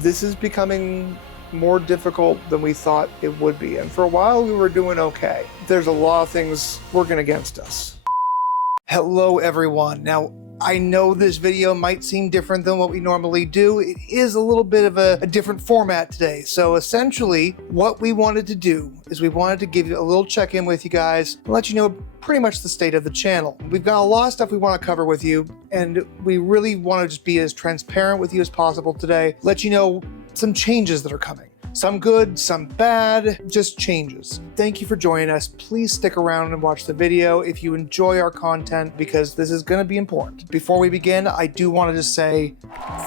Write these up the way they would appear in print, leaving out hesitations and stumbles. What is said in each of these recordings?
this is becoming more difficult than we thought it would be. And for a while we were doing okay. There's a lot of things working against us. Hello everyone. Now, I know this video might seem different than what we normally do. It is a little bit of a different format today. So essentially, what we wanted to do is we wanted to give you a little check-in with you guys and let you know pretty much the state of the channel. We've got a lot of stuff we want to cover with you, and we really want to just be as transparent with you as possible today. Let you know some changes that are coming. Some good, some bad, just changes. Thank you for joining us. Please stick around and watch the video if you enjoy our content, because this is going to be important. Before we begin, I do want to just say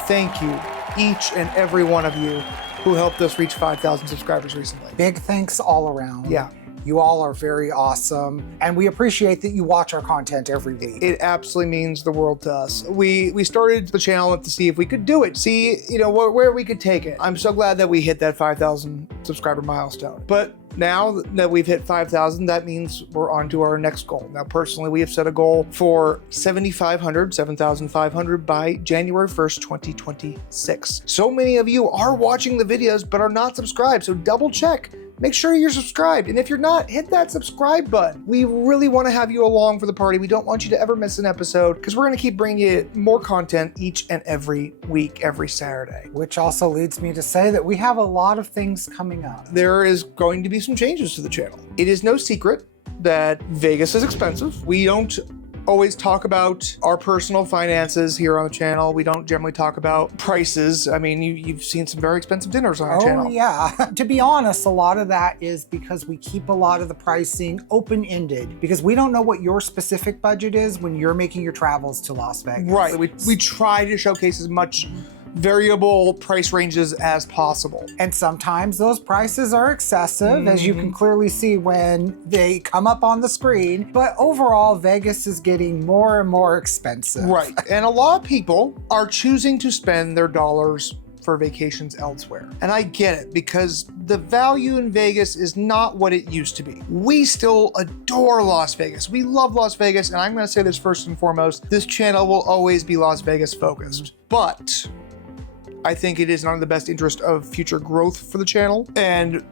thank you, each and every one of you who helped us reach 5,000 subscribers recently. Big thanks all around. Yeah. You all are very awesome, and we appreciate that you watch our content every week. It absolutely means the world to us. We started the channel to see if we could do it, see where we could take it. I'm so glad that we hit that 5,000 subscriber milestone. But now that we've hit 5,000, that means we're on to our next goal. Now, personally, we have set a goal for 7,500 by January 1st, 2026. So many of you are watching the videos but are not subscribed, so double check. Make sure you're subscribed, and if you're not, hit that subscribe button. We really want to have you along for the party. We don't want you to ever miss an episode, because we're going to keep bringing you more content each and every week, every Saturday. Which also leads me to say that we have a lot of things coming up. There is going to be some changes to the channel. It is no secret that Vegas is expensive. We don't always talk about our personal finances here on the channel. We don't generally talk about prices. I mean, you've seen some very expensive dinners on our channel. Oh yeah. To be honest, a lot of that is because we keep a lot of the pricing open-ended, because we don't know what your specific budget is when you're making your travels to Las Vegas. Right. We try to showcase as much variable price ranges as possible. And sometimes those prices are excessive, as you can clearly see when they come up on the screen. But overall, Vegas is getting more and more expensive. Right. And a lot of people are choosing to spend their dollars for vacations elsewhere. And I get it, because the value in Vegas is not what it used to be. We still adore Las Vegas. We love Las Vegas, and I'm gonna say this first and foremost, this channel will always be Las Vegas focused. But I think it is not in the best interest of future growth for the channel and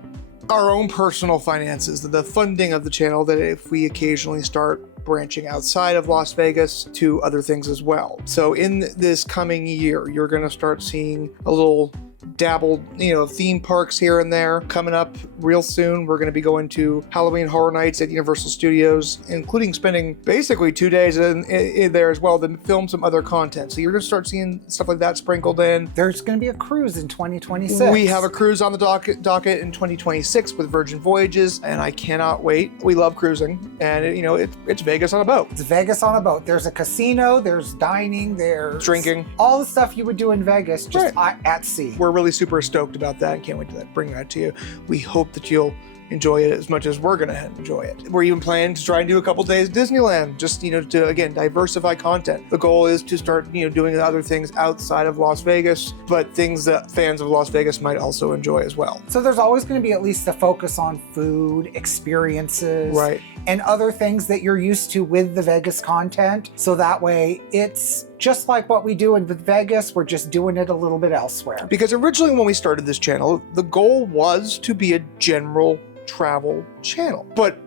our own personal finances, the funding of the channel, that if we occasionally start branching outside of Las Vegas to other things as well. So in this coming year, you're gonna start seeing a little dabbled, theme parks here and there coming up real soon. We're going to be going to Halloween Horror Nights at Universal Studios, including spending basically 2 days in there as well to film some other content. So you're going to start seeing stuff like that sprinkled in. There's going to be a cruise in 2026. We have a cruise on the docket in 2026 with Virgin Voyages, and I cannot wait. We love cruising, and it's Vegas on a boat. It's Vegas on a boat. There's a casino, there's dining, there's drinking. All the stuff you would do in Vegas, just at sea. We're really super stoked about that and can't wait to bring that to you. We hope that you'll enjoy it as much as we're gonna enjoy it. We're even planning to try and do a couple days at Disneyland, just to again diversify content. The goal is to start doing other things outside of Las Vegas, but things that fans of Las Vegas might also enjoy as well. So there's always going to be at least a focus on food, experiences, right, and other things that you're used to with the Vegas content. So that way it's just like what we do in Vegas, we're just doing it a little bit elsewhere. Because originally when we started this channel, the goal was to be a general travel channel. But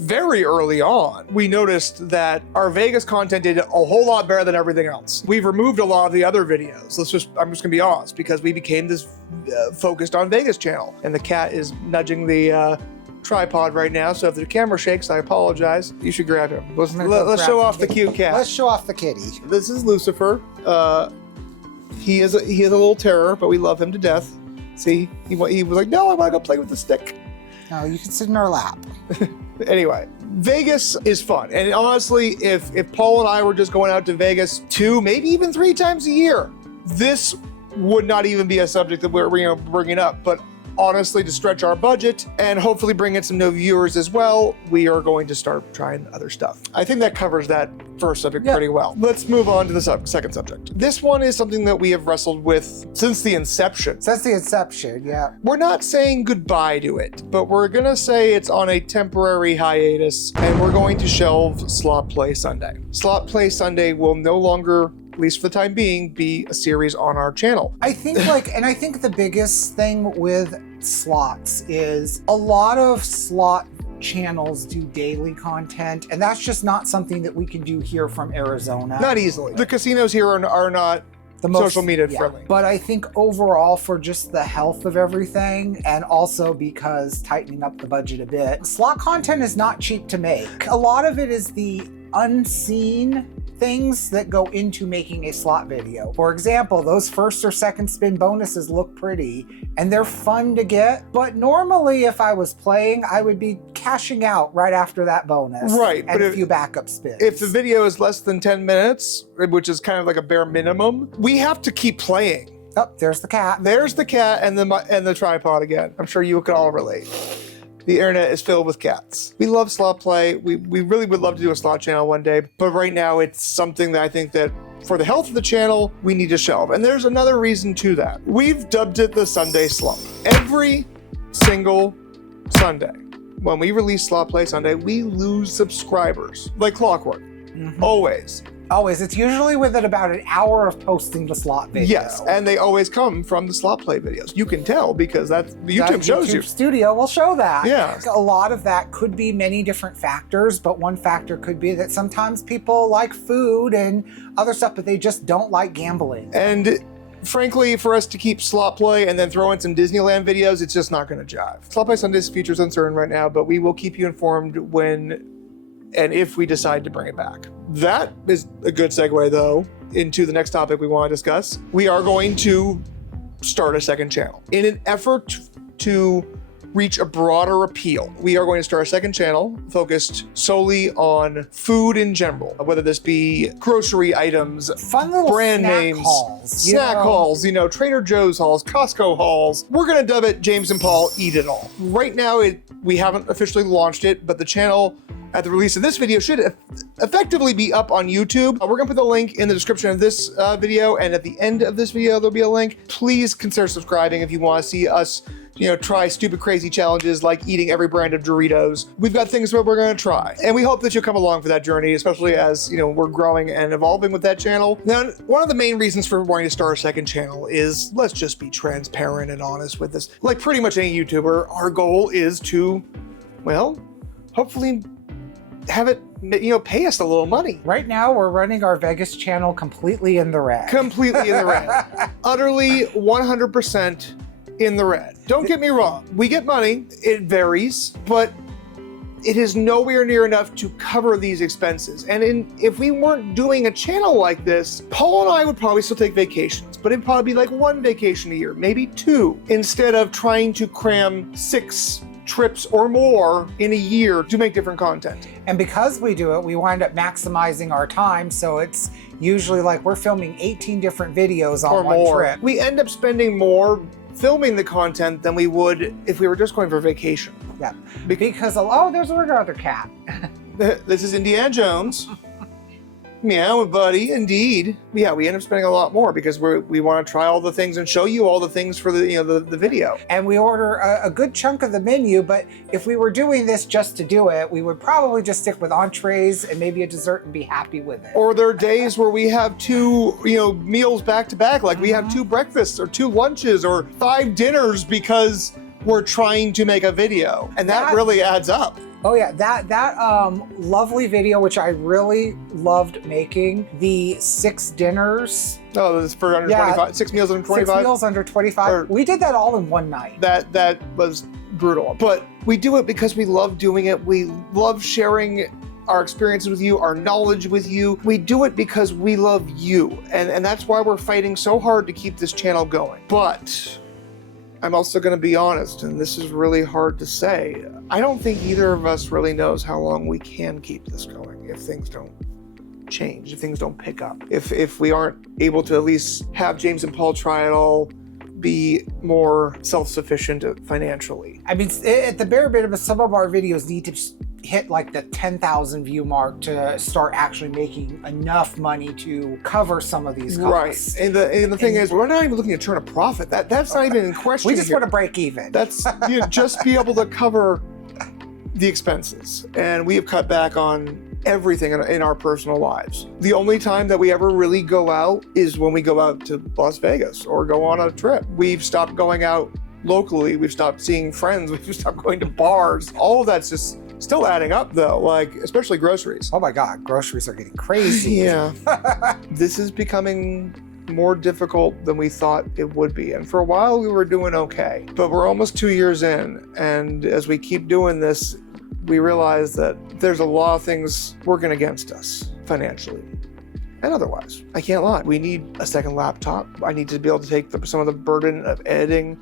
very early on, we noticed that our Vegas content did a whole lot better than everything else. We've removed a lot of the other videos. I'm just gonna be honest, because we became this focused on Vegas channel. And the cat is nudging the tripod right now, so if the camera shakes, I apologize. You should grab him. Let's show off the cute cat. Let's show off the kitty. This is Lucifer. He is a little terror, but we love him to death. See, he was like, no, I want to go play with the stick. No, you can sit in our lap. Anyway, Vegas is fun. And honestly, if Paul and I were just going out to Vegas 2, maybe even 3 times a year, this would not even be a subject that we're bringing up. But honestly, to stretch our budget and hopefully bring in some new viewers as well, we are going to start trying other stuff. I think that covers that first subject pretty well. Let's move on to the second subject. This one is something that we have wrestled with since the inception. Since the inception, yeah. We're not saying goodbye to it, but we're gonna say it's on a temporary hiatus, and we're going to shelve Slot Play Sunday. Slot Play Sunday will no longer at least for the time being, be a series on our channel. I think and I think the biggest thing with slots is a lot of slot channels do daily content, and that's just not something that we can do here from Arizona. Not easily. The casinos here are not the most social media friendly. But I think overall, for just the health of everything, and also because tightening up the budget a bit, slot content is not cheap to make. A lot of it is the unseen things that go into making a slot video. For example, those first or second spin bonuses look pretty and they're fun to get, but normally if I was playing, I would be cashing out right after that bonus. Right, and but a few backup spins. If the video is less than 10 minutes, which is kind of like a bare minimum, we have to keep playing. Oh, there's the cat. There's the cat and the tripod again. I'm sure you can all relate. The internet is filled with cats. We love slot play. We really would love to do a slot channel one day, but right now it's something that I think that for the health of the channel, we need to shelve. And there's another reason to that. We've dubbed it the Sunday slump. Every single Sunday, when we release Slot Play Sunday, we lose subscribers like clockwork. Always. Always. It's usually within about an hour of posting the slot video. Yes, and they always come from the slot play videos. You can tell because that's YouTube shows you. Studio will show that. Yeah. A lot of that could be many different factors, but one factor could be that sometimes people like food and other stuff, but they just don't like gambling. And frankly, for us to keep slot play and then throw in some Disneyland videos, it's just not going to jive. Slot Play Sunday's future's uncertain right now, but we will keep you informed when and if we decide to bring it back. That is a good segue, though, into the next topic we want to discuss. We are going to start a second channel. In an effort to reach a broader appeal, we are going to start a second channel focused solely on food in general, whether this be grocery items, fun little brand snack names, hauls, snack hauls, Trader Joe's hauls, Costco hauls. We're going to dub it James and Paul Eat It All. Right now, we haven't officially launched it, but the channel at the release of this video should effectively be up on YouTube. We're gonna put the link in the description of this video, and at the end of this video, there'll be a link. Please consider subscribing if you wanna see us try stupid, crazy challenges like eating every brand of Doritos. We've got things that we're gonna try. And we hope that you'll come along for that journey, especially as, we're growing and evolving with that channel. Now, one of the main reasons for wanting to start a second channel is, let's just be transparent and honest with this. Like pretty much any YouTuber, our goal is to, well, hopefully have it, pay us a little money. Right now, we're running our Vegas channel completely in the red. Completely in the red. Utterly 100% in the red. Don't get me wrong. We get money. It varies, but it is nowhere near enough to cover these expenses. And if we weren't doing a channel like this, Paul and I would probably still take vacations, but it'd probably be like 1 vacation a year, maybe 2, instead of trying to cram 6 trips or more in a year to make different content. And because we do it, we wind up maximizing our time. So it's usually like we're filming 18 different videos on one trip. We end up spending more filming the content than we would if we were just going for vacation. Yeah, because, there's another cat. This is Indiana Jones. Meow, buddy, indeed. Yeah, we end up spending a lot more because we want to try all the things and show you all the things for the video. And we order a good chunk of the menu, but if we were doing this just to do it, we would probably just stick with entrees and maybe a dessert and be happy with it. Or there are days where we have 2, meals back to back, like we have 2 breakfasts or 2 lunches or 5 dinners because we're trying to make a video, and that really adds up. Oh yeah, that lovely video, which I really loved making, the 6 dinners. Oh, this is for under 25, 6 meals under 25? 6 meals under 25. We did that all in one night. That was brutal. But we do it because we love doing it. We love sharing our experiences with you, our knowledge with you. We do it because we love you. And that's why we're fighting so hard to keep this channel going. But I'm also going to be honest, and this is really hard to say. I don't think either of us really knows how long we can keep this going if things don't change, if things don't pick up. If we aren't able to at least have James and Paul Try It All be more self-sufficient financially. I mean, at the bare minimum, some of our videos need to hit like the 10,000 view mark to start actually making enough money to cover some of these costs. Right, and the thing is, we're not even looking to turn a profit. That's not even in question. We just want to break even. That's just be able to cover the expenses, and we have cut back on everything in our personal lives. The only time that we ever really go out is when we go out to Las Vegas or go on a trip. We've stopped going out locally. We've stopped seeing friends. We've stopped going to bars. All of that's just still adding up though, like especially groceries. Oh my God, groceries are getting crazy. Yeah. This is becoming more difficult than we thought it would be. And for a while we were doing okay, but we're almost 2 years in. And as we keep doing this, we realize that there's a lot of things working against us financially and otherwise. I can't lie. We need a second laptop. I need to be able to take some of the burden of editing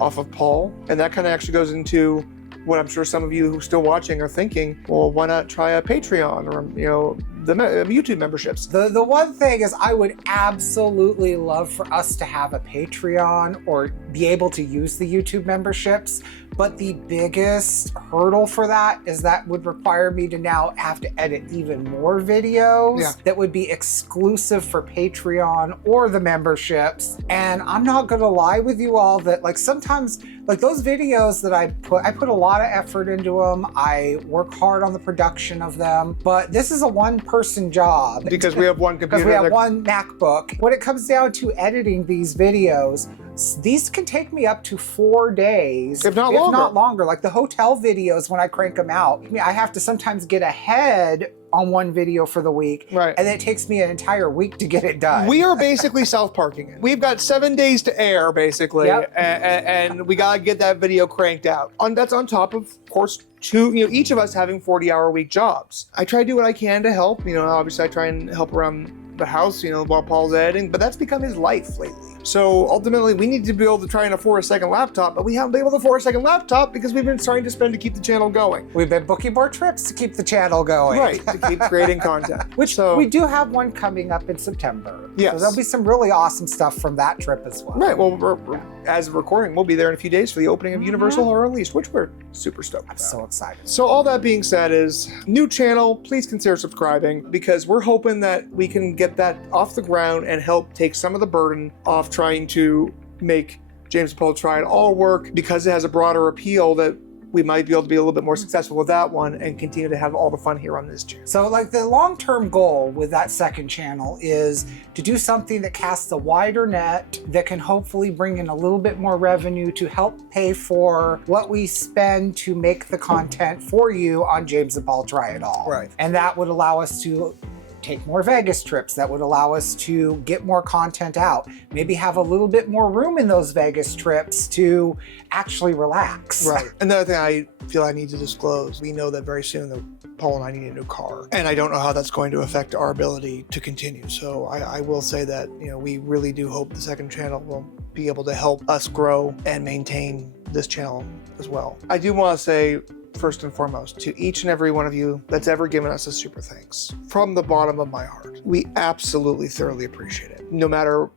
off of Paul. And that kind of actually goes into what I'm sure some of you who are still watching are thinking, well, why not try a Patreon or, the YouTube memberships? The one thing is I would absolutely love for us to have a Patreon or be able to use the YouTube memberships. But the biggest hurdle for that is that would require me to now have to edit even more videos that would be exclusive for Patreon or the memberships. And I'm not gonna lie with you all that like sometimes like those videos that I put a lot of effort into them. I work hard on the production of them, but this is a one-person job. Because we have one computer. Because we have one MacBook. When it comes down to editing these videos, these can take me up to 4 days, if not longer. Like the hotel videos, when I crank them out, I mean, I have to sometimes get ahead on one video for the week, right? And it takes me an entire week to get it done. We are basically South Parking it. We've got 7 days to air, basically, and we gotta get that video cranked out. That's on top of course, each of us having 40-hour-a-week jobs. I try to do what I can to help. Obviously I try and help around the house, while Paul's editing, but that's become his life lately. So ultimately, we need to be able to try and afford a second laptop, but we haven't been able to afford a second laptop because we've been starting to spend to keep the channel going. We've been booking more trips to keep the channel going. Right, to keep creating content. Which we do have one coming up in September. Yes. So there'll be some really awesome stuff from that trip as well. Right, well, as of recording, we'll be there in a few days for the opening of Universal Horror Unleashed, which we're super stoked about. I'm so excited. So all that being said is, new channel, please consider subscribing because we're hoping that we can get that off the ground and help take some of the burden off trying to make James and Paul Try It All work, because it has a broader appeal that we might be able to be a little bit more successful with that one and continue to have all the fun here on this channel. So like the long-term goal with that second channel is to do something that casts a wider net that can hopefully bring in a little bit more revenue to help pay for what we spend to make the content for you on James and Paul Try It All. Right. And that would allow us to take more Vegas trips. That would allow us to get more content out. Maybe have a little bit more room in those Vegas trips to actually relax. Right. Another thing I feel I need to disclose, we know that very soon that Paul and I need a new car. And I don't know how that's going to affect our ability to continue. So I will say that, we really do hope the second channel will be able to help us grow and maintain this channel as well. I do want to say, first and foremost, to each and every one of you that's ever given us a super thanks, from the bottom of my heart. We absolutely thoroughly appreciate it. No matter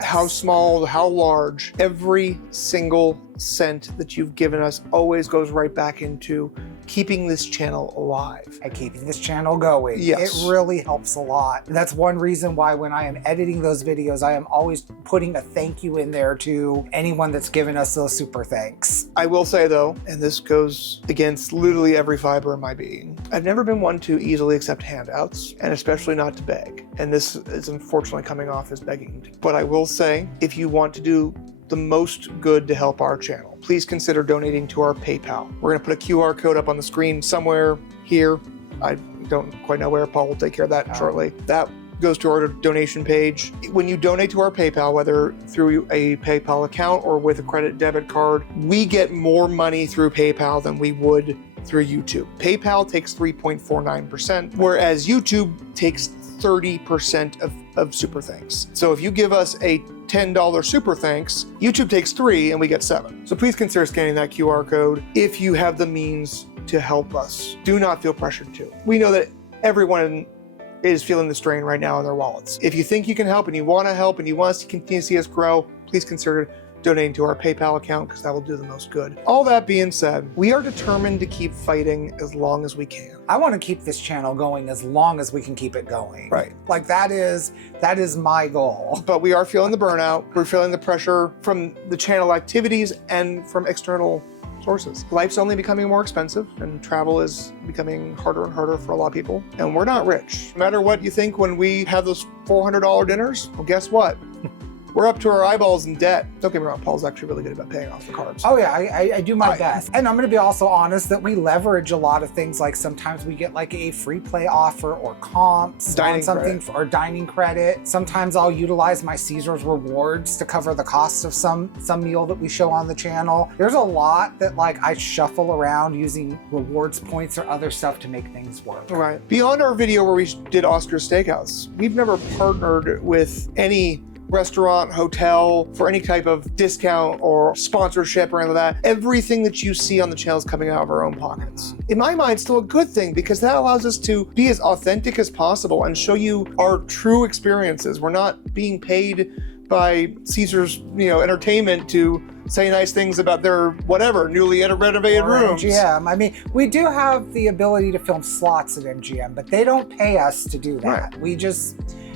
how small, how large, every single cent that you've given us always goes right back into keeping this channel alive. And keeping this channel going. Yes. It really helps a lot. And that's one reason why when I am editing those videos, I am always putting a thank you in there to anyone that's given us those super thanks. I will say though, and this goes against literally every fiber in my being, I've never been one to easily accept handouts, and especially not to beg. And this is unfortunately coming off as begging. But I will say, if you want to do the most good to help our channel, please consider donating to our PayPal. We're gonna put a QR code up on the screen somewhere here. I don't quite know where. Paul will take care of that shortly. That goes to our donation page. When you donate to our PayPal, whether through a PayPal account or with a credit debit card, we get more money through PayPal than we would through YouTube. PayPal takes 3.49%, whereas YouTube takes 30% of super thanks. So if you give us a $10 super thanks, YouTube takes 3 and we get 7. So please consider scanning that QR code if you have the means to help us. Do not feel pressured to. We know that everyone is feeling the strain right now in their wallets. If you think you can help and you want to help and you want us to continue to see us grow, please consider donating to our PayPal account because that will do the most good. All that being said, we are determined to keep fighting as long as we can. I want to keep this channel going as long as we can keep it going. Right. Like that is my goal. But we are feeling the burnout. We're feeling the pressure from the channel activities and from external sources. Life's only becoming more expensive, and travel is becoming harder and harder for a lot of people. And we're not rich. No matter what you think when we have those $400 dinners, well, guess what? We're up to our eyeballs in debt. Don't get me wrong, Paul's actually really good about paying off the carbs. Oh yeah, I do my best. And I'm gonna be also honest that we leverage a lot of things, like sometimes we get like a free play offer or comps on something or dining credit. Sometimes I'll utilize my Caesars rewards to cover the cost of some meal that we show on the channel. There's a lot that like I shuffle around using rewards points or other stuff to make things work. Right. Beyond our video where we did Oscar's Steakhouse, we've never partnered with any restaurant, hotel for any type of discount or sponsorship or anything like that. Everything that you see on the channel is coming out of our own pockets. In my mind, still a good thing because that allows us to be as authentic as possible and show you our true experiences. We're not being paid by Caesars, entertainment to say nice things about their whatever newly renovated rooms. MGM. I mean, we do have the ability to film slots at MGM, but they don't pay us to do that. Right.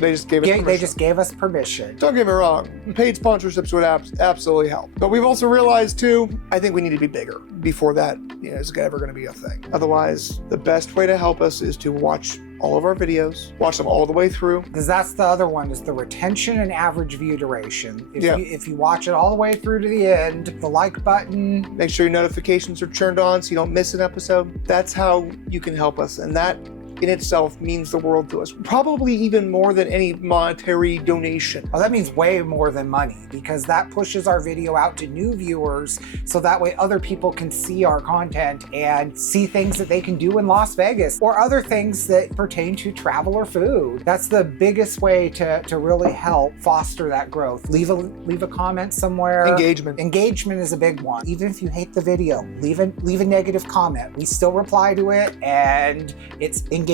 They just gave us permission. They just gave us permission. Don't get me wrong, paid sponsorships would absolutely help. But we've also realized too, I think we need to be bigger before that is ever going to be a thing. Otherwise, the best way to help us is to watch all of our videos, watch them all the way through. Because that's the other one, is the retention and average view duration. If you watch it all the way through to the end, the like button. Make sure your notifications are turned on so you don't miss an episode. That's how you can help us. And that in itself means the world to us. Probably even more than any monetary donation. Oh, that means way more than money, because that pushes our video out to new viewers so that way other people can see our content and see things that they can do in Las Vegas or other things that pertain to travel or food. That's the biggest way to really help foster that growth. Leave a comment somewhere. Engagement. Engagement is a big one. Even if you hate the video, leave a negative comment. We still reply to it, and it's engagement.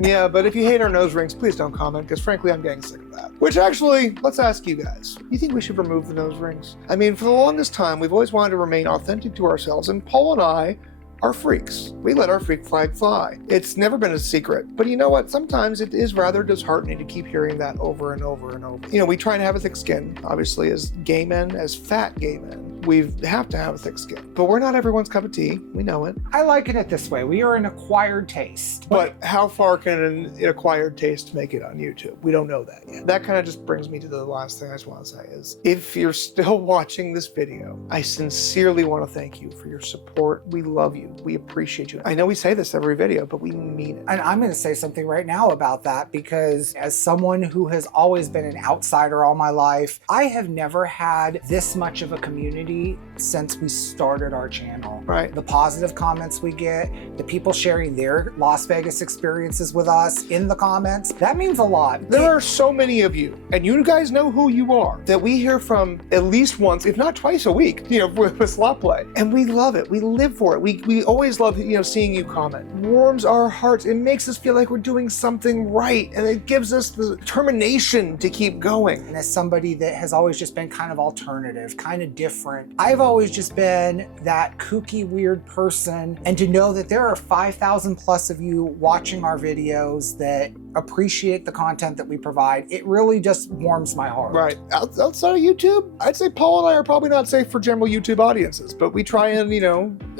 Yeah, but if you hate our nose rings, please don't comment, because frankly, I'm getting sick of that. Which actually, let's ask you guys. You think we should remove the nose rings? I mean, for the longest time, we've always wanted to remain authentic to ourselves, and Paul and I are freaks. We let our freak flag fly. It's never been a secret. But you know what? Sometimes it is rather disheartening to keep hearing that over and over and over. We try and have a thick skin, obviously, as gay men, as fat gay men. We have to have a thick skin. But we're not everyone's cup of tea. We know it. I liken it this way. We are an acquired taste. But how far can an acquired taste make it on YouTube? We don't know that yet. That kind of just brings me to the last thing I just want to say is, if you're still watching this video, I sincerely want to thank you for your support. We love you. We appreciate you. I know we say this every video, but we mean it. And I'm going to say something right now about that, because as someone who has always been an outsider all my life, I have never had this much of a community since we started our channel. Right. The positive comments we get, the people sharing their Las Vegas experiences with us in the comments, that means a lot. There are so many of you, and you guys know who you are, that we hear from at least once, if not twice a week, with Slot Play. And we love it. We live for it. We always love, seeing you comment. It warms our hearts. It makes us feel like we're doing something right, and it gives us the determination to keep going. And as somebody that has always just been kind of alternative, kind of different, I've always just been that kooky, weird person, and to know that there are 5,000 plus of you watching our videos that appreciate the content that we provide, it really just warms my heart. Right. Outside of YouTube, I'd say Paul and I are probably not safe for general YouTube audiences, but we try and,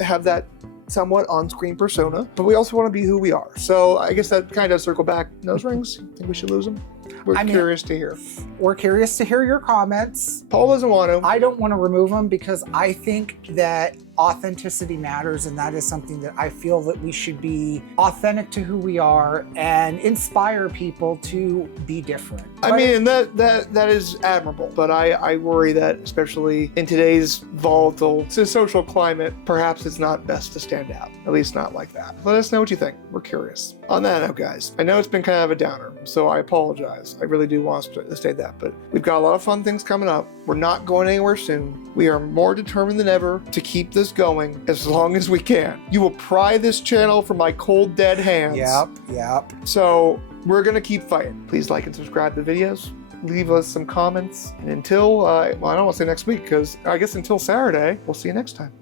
have that somewhat on-screen persona, but we also want to be who we are. So I guess that kind of circle back. Nose rings, think we should lose them? We're curious to hear. We're curious to hear your comments. Paul doesn't want to. I don't want to remove them because I think that authenticity matters, and that is something that I feel that we should be authentic to who we are and inspire people to be different. I mean, that is admirable, but I worry that especially in today's volatile social climate, perhaps it's not best to stand out, at least not like that. Let us know what you think. We're curious. On that note, guys, I know it's been kind of a downer, so I apologize. I really do want to state that, but we've got a lot of fun things coming up. We're not going anywhere soon. We are more determined than ever to keep this going as long as we can. You will pry this channel from my cold, dead hands. Yep. So we're gonna keep fighting. Please like and subscribe to the videos. Leave us some comments. And until, I don't want to say next week, because I guess until Saturday, we'll see you next time.